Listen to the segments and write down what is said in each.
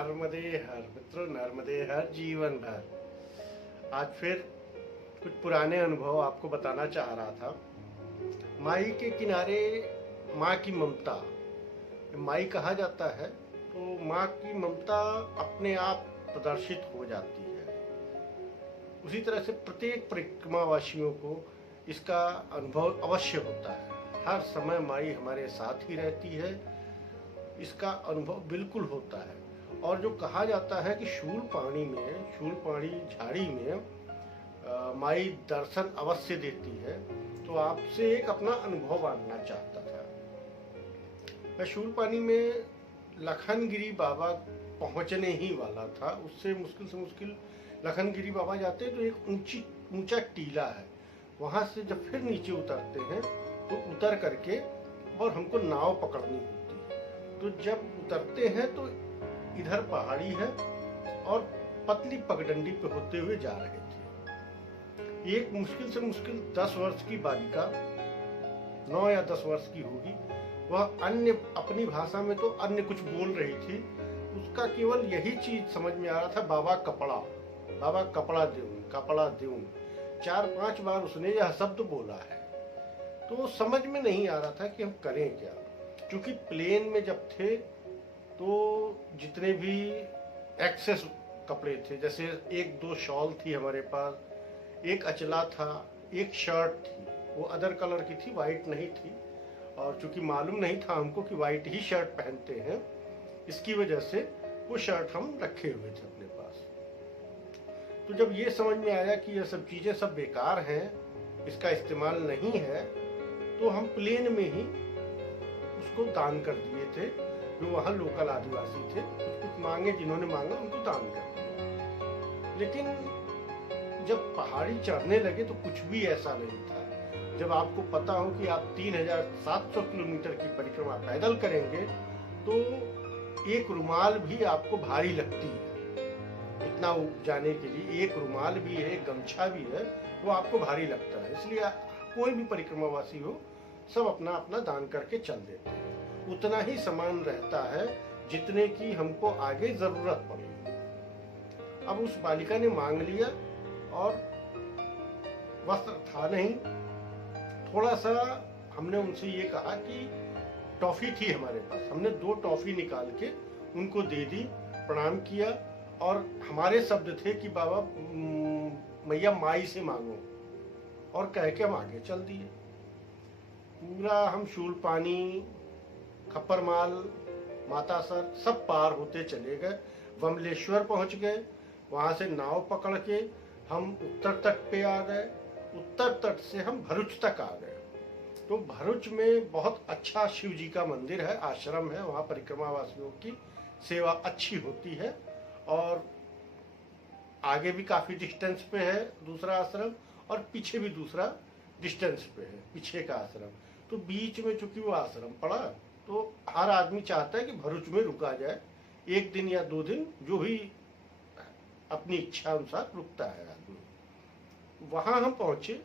नर्मदे हर मित्रों, नर्मदे हर जीवन भर। आज फिर कुछ पुराने अनुभव आपको बताना चाह रहा था। माई के किनारे माँ की ममता, माई कहा जाता है तो माँ की ममता अपने आप प्रदर्शित हो जाती है। उसी तरह से प्रत्येक परिक्रमावासियों को इसका अनुभव अवश्य होता है। हर समय माई हमारे साथ ही रहती है, इसका अनुभव बिल्कुल होता है। और जो कहा जाता है कि शूलपाणी झाड़ी में माई दर्शन अवश्य देती है, तो आपसे एक अपना अनुभव बांटना चाहता था। मैं शूलपाणी में लखनगिरी बाबा पहुंचने ही वाला था। उससे मुश्किल से मुश्किल लखनगिरी बाबा जाते तो एक ऊंचा टीला है, वहां से जब फिर नीचे उतरते हैं तो उतर करके और हमको नाव पकड़नी होती है। तो जब उतरते हैं तो इधर पहाड़ी है और पतली पगडंडी पे होते हुए जा रहे थे। एक मुश्किल से मुश्किल 10 वर्ष की बालिका, 9 या 10 वर्ष की होगी, वह अन्य अपनी भाषा में तो अन्य कुछ बोल रही थी। उसका केवल यही चीज समझ में आ रहा था, बाबा कपड़ा देऊं। 4-5 बार उसने यह शब्द बोला है। तो समझ में नहीं आ रहा था कि हम करें क्या, क्योंकि प्लेन में जब थे तो जितने भी एक्सेस कपड़े थे, जैसे 1-2 शॉल थी हमारे पास, एक अचला था, एक शर्ट थी, वो अदर कलर की थी, वाइट नहीं थी। और चूंकि मालूम नहीं था हमको कि वाइट ही शर्ट पहनते हैं, इसकी वजह से वो शर्ट हम रखे हुए थे अपने पास। तो जब ये समझ में आया कि ये सब चीजें सब बेकार हैं, इसका इस्तेमाल नहीं है, तो हम प्लेन में ही उसको दान कर दिए थे। जो वहाँ लोकल आदिवासी थे, कुछ मांगे, जिन्होंने मांगा उनको दान कर दिया। लेकिन जब पहाड़ी चढ़ने लगे तो कुछ भी ऐसा नहीं था। जब आपको पता हो कि आप 3700 किलोमीटर की परिक्रमा पैदल करेंगे तो एक रुमाल भी आपको भारी लगती है। इतना जाने के लिए एक रुमाल भी है, एक गमछा भी है, वो आपको भारी लगता है। इसलिए कोई भी परिक्रमावासी हो, सब अपना अपना दान करके चल देते हैं। उतना ही सामान रहता है जितने की हमको आगे जरूरत पड़ेगी। अब उस बालिका ने मांग लिया और वस्त्र था नहीं। थोड़ा सा हमने उनसे ये कहा कि टॉफी थी हमारे पास, हमने 2 टॉफी निकाल के उनको दे दी, प्रणाम किया और हमारे शब्द थे कि बाबा मैया माई से मांगो, और कह के हम आगे चल दिए। पूरा हम शूलपाणी, खप्परमाल, मातासर सब पार होते चले गए। वमलेश्वर पहुंच गए। वहां से नाव पकड़ के हम उत्तर तट पे आ गए। उत्तर तट से हम भरूच तक आ गए। तो भरूच में बहुत अच्छा शिव जी का मंदिर है, आश्रम है, वहाँ परिक्रमावासियों की सेवा अच्छी होती है। और आगे भी काफी डिस्टेंस पे है दूसरा आश्रम, और पीछे भी दूसरा डिस्टेंस पे है पीछे का आश्रम। तो बीच में चूंकि वो आश्रम पड़ा, तो हर आदमी चाहता है कि भरूच में रुका जाए, 1 दिन या 2 दिन, जो भी अपनी इच्छा अनुसार रुकता है आदमी। वहां हम पहुंचे।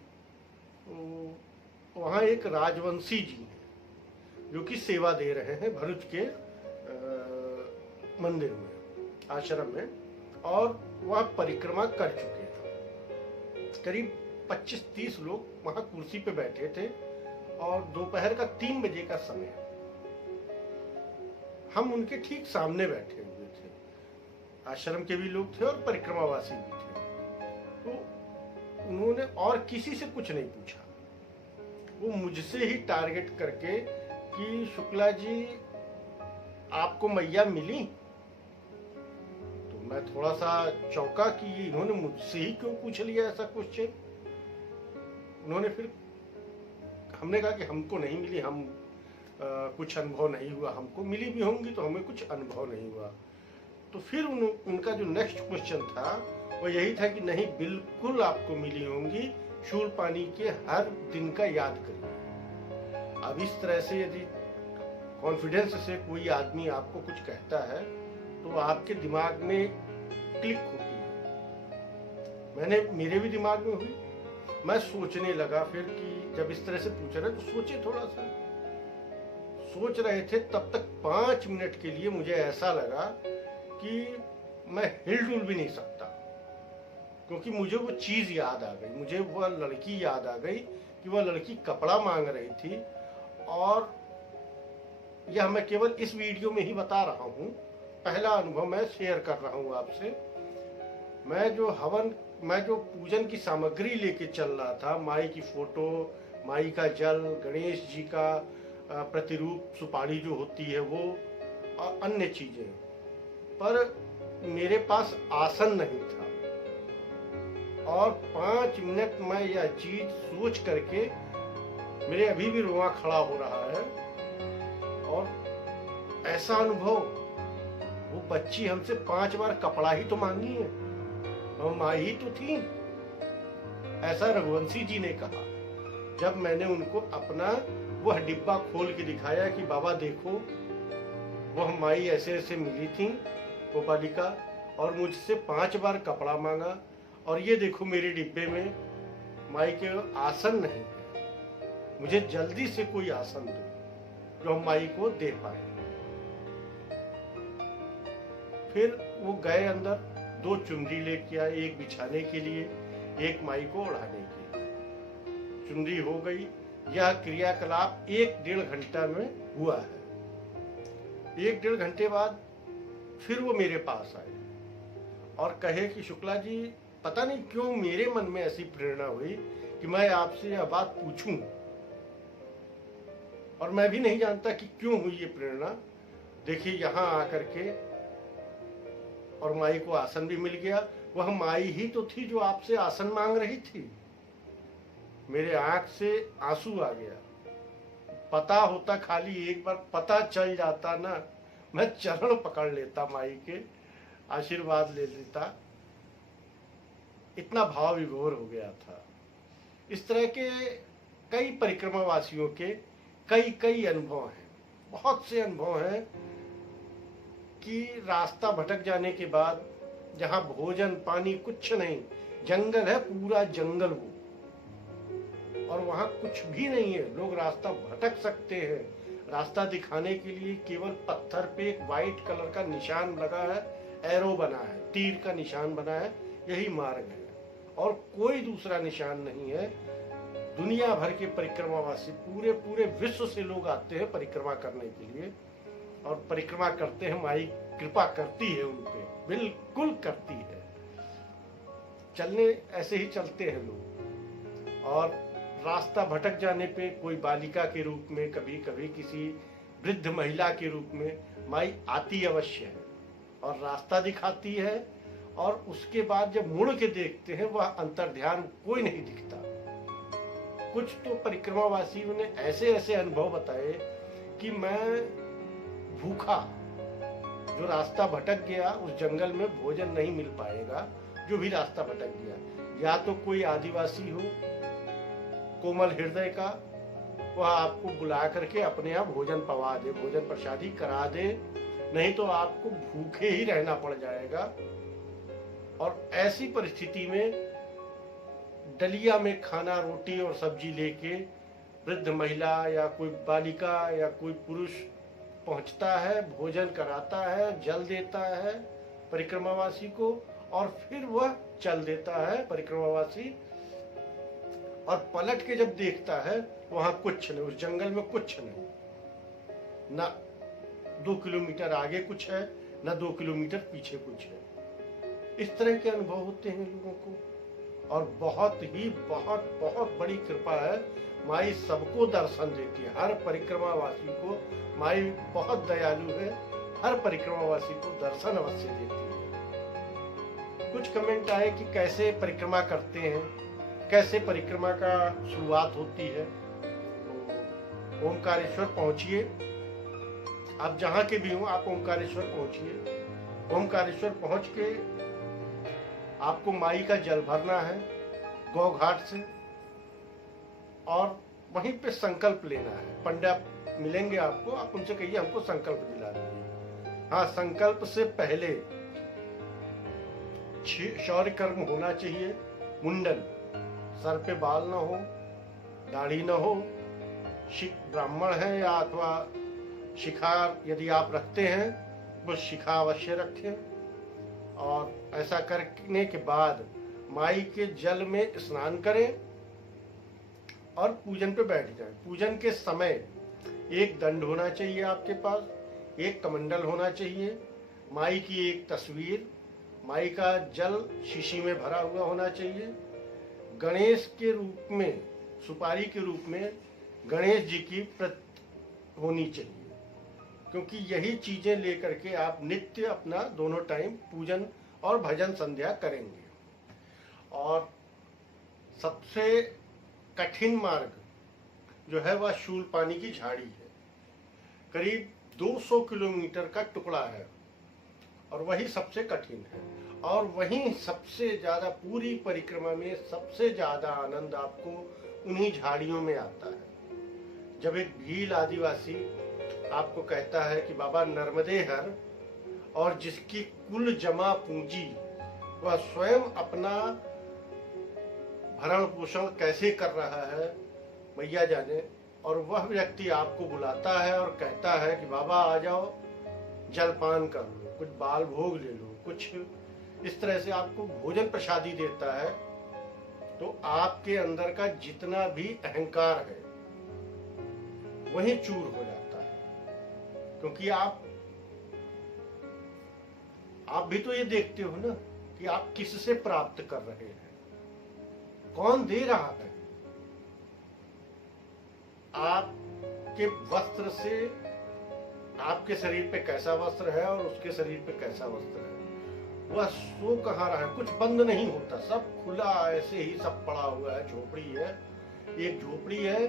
वहां एक राजवंशी जी हैं जो कि सेवा दे रहे हैं भरूच के मंदिर में, आश्रम में, और वह परिक्रमा कर चुके थे। करीब 25-30 लोग वहां कुर्सी पे बैठे थे और दोपहर का 3 बजे का समय। हम उनके ठीक सामने बैठे हुए थे। आश्रम के भी लोग थे और परिक्रमावासी भी थे। तो उन्होंने और किसी से कुछ नहीं पूछा, वो मुझसे ही टारगेट करके कि शुक्ला जी आपको मैया मिली। तो मैं थोड़ा सा चौंका कि इन्होंने मुझसे ही क्यों पूछ लिया ऐसा क्वेश्चन। उन्होंने फिर, हमने कहा कि हमको नहीं मिली, हम कुछ अनुभव नहीं हुआ, हमको मिली भी होंगी तो हमें कुछ अनुभव नहीं हुआ। तो फिर उनका जो नेक्स्ट क्वेश्चन था वो यही था कि नहीं, बिल्कुल आपको मिली होंगी, शूलपाणी के हर दिन का याद करिए। अब इस तरह से यदि कॉन्फिडेंस से कोई आदमी आपको कुछ कहता है तो आपके दिमाग में क्लिक होती है। मेरे भी दिमाग में हुई। मैं सोचने लगा फिर कि जब इस तरह से पूछ रहे तो सोचे, थोड़ा सा सोच रहे थे, तब तक 5 मिनट के लिए मुझे ऐसा लगा कि मैं हिल-डुल भी नहीं सकता, क्योंकि मुझे वो चीज़ याद आ गई, मुझे वह लड़की याद आ गई कि वह लड़की कपड़ा मांग रही थी। और यह मैं केवल इस वीडियो में ही बता रहा हूँ, पहला अनुभव मैं शेयर कर रहा हूँ आपसे। मैं जो पूजन की सामग्री लेके चल रहा था, माई की फोटो, माई का जल, गणेश जी का प्रतिरूप, सुपारी जो होती है वो, और अन्य चीजें, पर मेरे पास आसन नहीं था। और 5 मिनट मैं यह चीज सोच करके, मेरे अभी भी रोआ खड़ा हो रहा है। और ऐसा अनुभव, वो बच्ची हमसे 5 बार कपड़ा ही तो मांगी है, और माँ ही तो थी, ऐसा रघुवंशी जी ने कहा। जब मैंने उनको अपना वह डिब्बा खोल के दिखाया कि बाबा देखो, वह माई ऐसे ऐसे मिली थी, वो बालिका, और मुझसे 5 बार कपड़ा मांगा, और ये देखो मेरे डिब्बे में माई के आसन नहीं है, मुझे जल्दी से कोई आसन दो जो हम माई को दे पाए। फिर वो गए अंदर, 2 चुनरी लेके आए, एक बिछाने के लिए, एक माई को ओढ़ाने के लिए। चुनरी हो गई। यह क्रियाकलाप 1-1.5 घंटा में हुआ है। 1-1.5 घंटे बाद फिर वो मेरे पास आए और कहे कि शुक्ला जी, पता नहीं क्यों मेरे मन में ऐसी प्रेरणा हुई कि मैं आपसे यह बात पूछूं, और मैं भी नहीं जानता कि क्यों हुई ये प्रेरणा। देखिए यहाँ आकर के, और माई को आसन भी मिल गया। वह माई ही तो थी जो आपसे आसन मांग रही थी। मेरे आंख से आंसू आ गया। पता होता, खाली एक बार पता चल जाता ना, मैं चरण पकड़ लेता, माई के आशीर्वाद ले लेता। इतना भाव विभोर हो गया था। इस तरह के कई परिक्रमा वासियों के कई अनुभव हैं, बहुत से अनुभव हैं कि रास्ता भटक जाने के बाद, जहां भोजन पानी कुछ नहीं, जंगल है, पूरा जंगल वो, और वहां कुछ भी नहीं है, लोग रास्ता भटक सकते हैं। रास्ता दिखाने के लिए केवल पत्थर पे एक वाइट कलर का निशान लगा है, एरो बना है, तीर का निशान बना है, यही मार्ग है, और कोई दूसरा निशान नहीं है। दुनिया भर के परिक्रमावासी, पूरे विश्व से लोग आते हैं परिक्रमा करने के लिए, और परिक्रमा करते हैं। माई कृपा करती है उन पे, बिल्कुल करती है। चलने ऐसे ही चलते हैं लोग, और रास्ता भटक जाने पे कोई बालिका के रूप में, कभी कभी किसी वृद्ध महिला के रूप में माई आती अवश्य है और रास्ता दिखाती है। और उसके बाद जब मुड़ के देखते हैं, वह अंतर्ध्यान कोई नहीं दिखता। कुछ तो परिक्रमावासियों ने ऐसे ऐसे अनुभव बताए कि मैं भूखा, जो रास्ता भटक गया, उस जंगल में भोजन नहीं मिल पाएगा, जो भी रास्ता भटक गया, या तो कोई आदिवासी हो कोमल हृदय का, वह आपको बुला करके अपने यहाँ भोजन पवा दे, भोजन प्रसादी करा दे, नहीं तो आपको भूखे ही रहना पड़ जाएगा। और ऐसी परिस्थिति में डलिया में खाना, रोटी और सब्जी लेके वृद्ध महिला या कोई बालिका या कोई पुरुष पहुंचता है, भोजन कराता है, जल देता है परिक्रमावासी को, और फिर वह चल देता है परिक्रमावासी। और पलट के जब देखता है, वहां कुछ नहीं, उस जंगल में कुछ नहीं, ना 2 किलोमीटर आगे कुछ है, ना 2 किलोमीटर पीछे कुछ है। इस तरह के अनुभव होते हैं लोगों को, और बहुत बड़ी कृपा है। माई सबको दर्शन देती है, हर परिक्रमावासी को माई बहुत दयालु है, हर परिक्रमावासी को दर्शन अवश्य देती है। कुछ कमेंट आए कि कैसे परिक्रमा करते हैं, कैसे परिक्रमा का शुरुआत होती है। तो ओमकारेश्वर पहुंचिए, आप जहां के भी हो, आप ओमकारेश्वर पहुंचिए। ओमकारेश्वर पहुंच के आपको माई का जल भरना है गौ घाट से, और वहीं पे संकल्प लेना है। पंडा मिलेंगे आपको, आप उनसे कहिए हमको संकल्प दिला दीजिए। हाँ, संकल्प से पहले शौर्य कर्म होना चाहिए, मुंडन, सर पे बाल ना हो, दाढ़ी ना हो, ब्राह्मण है या अथवा शिखा यदि आप रखते हैं वो शिखा अवश्य रखें और ऐसा करने के बाद माई के जल में स्नान करें और पूजन पे बैठ जाएं। पूजन के समय एक दंड होना चाहिए आपके पास, एक कमंडल होना चाहिए, माई की एक तस्वीर, माई का जल शीशी में भरा हुआ होना चाहिए, गणेश के रूप में, सुपारी के रूप में गणेश जी की प्रत होनी चाहिए, क्योंकि यही चीजें लेकर के आप नित्य अपना दोनों टाइम पूजन और भजन संध्या करेंगे। और सबसे कठिन मार्ग जो है वह शूलपानी की झाड़ी है। करीब 200 किलोमीटर का टुकड़ा है और वही सबसे कठिन है और वहीं सबसे ज्यादा, पूरी परिक्रमा में सबसे ज्यादा आनंद आपको उन्हीं झाड़ियों में आता है। जब एक भील आदिवासी आपको कहता है कि बाबा नर्मदे हर, और जिसकी कुल जमा पूंजी वह स्वयं अपना भरण पोषण कैसे कर रहा है मैया जाने, और वह व्यक्ति आपको बुलाता है और कहता है कि बाबा आ जाओ, जलपान कर लो, कुछ बाल भोग ले लो, कुछ इस तरह से आपको भोजन प्रसादी देता है, तो आपके अंदर का जितना भी अहंकार है वही चूर हो जाता है। क्योंकि आप भी तो ये देखते हो ना कि आप किससे प्राप्त कर रहे हैं, कौन दे रहा है। आपके वस्त्र से, आपके शरीर पे कैसा वस्त्र है और उसके शरीर पे कैसा वस्त्र है, वह सो कहाँ रहा है, कुछ बंद नहीं होता, सब खुला ऐसे ही सब पड़ा हुआ है। झोपड़ी है, एक झोपड़ी है,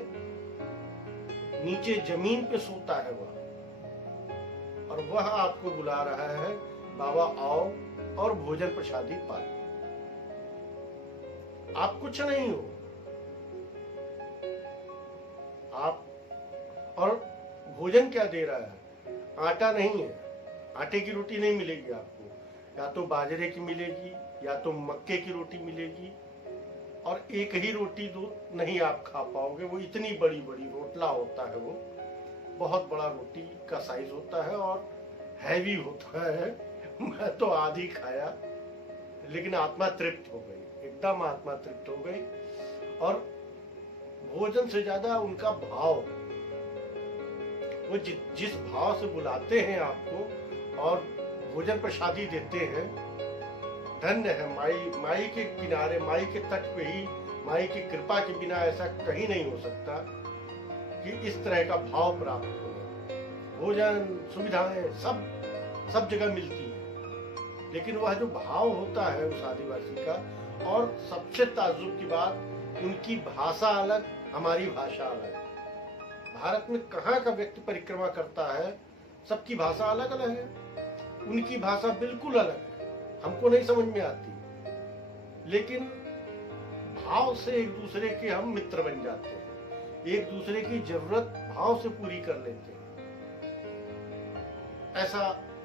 नीचे जमीन पे सोता है वह, और वह आपको बुला रहा है बाबा आओ और भोजन प्रसादी पाओ। आप कुछ नहीं हो, आप, और भोजन क्या दे रहा है, आटा नहीं है, आटे की रोटी नहीं मिलेगी आपको, या तो बाजरे की मिलेगी या तो मक्के की रोटी मिलेगी, और एक ही रोटी दो नहीं आप खा पाओगे, वो इतनी बड़ी बड़ी रोटला होता है, वो बहुत बड़ा रोटी का साइज होता है और हैवी होता है। मैं तो आधी खाया, लेकिन आत्मा तृप्त हो गई, एकदम आत्मा तृप्त हो गई। और भोजन से ज्यादा उनका भाव, वो जिस भाव से बुलाते हैं आपको और भोजन प्रसादी देते हैं, धन्य है। माई के किनारे, माई के तट पे ही, माई की कृपा के बिना ऐसा कहीं नहीं हो सकता कि इस तरह का भाव प्राप्त हो। भोजन सुविधाएं सब जगह मिलती है, लेकिन वह जो भाव होता है उस आदिवासी का, और सबसे ताज्जुब की बात, उनकी भाषा अलग, हमारी भाषा अलग। भारत में कहाँ का व्यक्ति परिक्रमा करता है, सबकी भाषा अलग अलग है, उनकी भाषा बिल्कुल अलग है, हमको नहीं समझ में आती, लेकिन भाव से एक दूसरे के हम मित्र बन जाते हैं, एक दूसरे की जरूरत भाव से पूरी कर लेते हैं।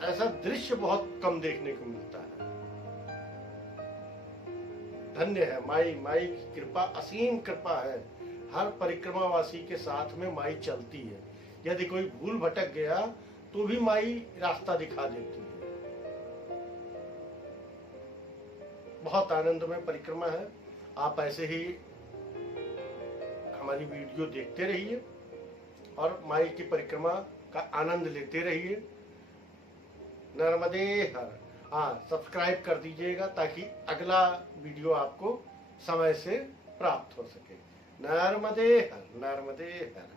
ऐसा दृश्य बहुत कम देखने को मिलता है। धन्य है माई की कृपा, असीम कृपा है। हर परिक्रमावासी के साथ में माई चलती है। यदि कोई भूल भटक गया तो भी माई रास्ता दिखा देती है। बहुत आनंदमय परिक्रमा है। आप ऐसे ही हमारी वीडियो देखते रहिए और माई की परिक्रमा का आनंद लेते रहिए। नर्मदे हर। हाँ, सब्सक्राइब कर दीजिएगा ताकि अगला वीडियो आपको समय से प्राप्त हो सके। नर्मदे हर, नर्मदे हर।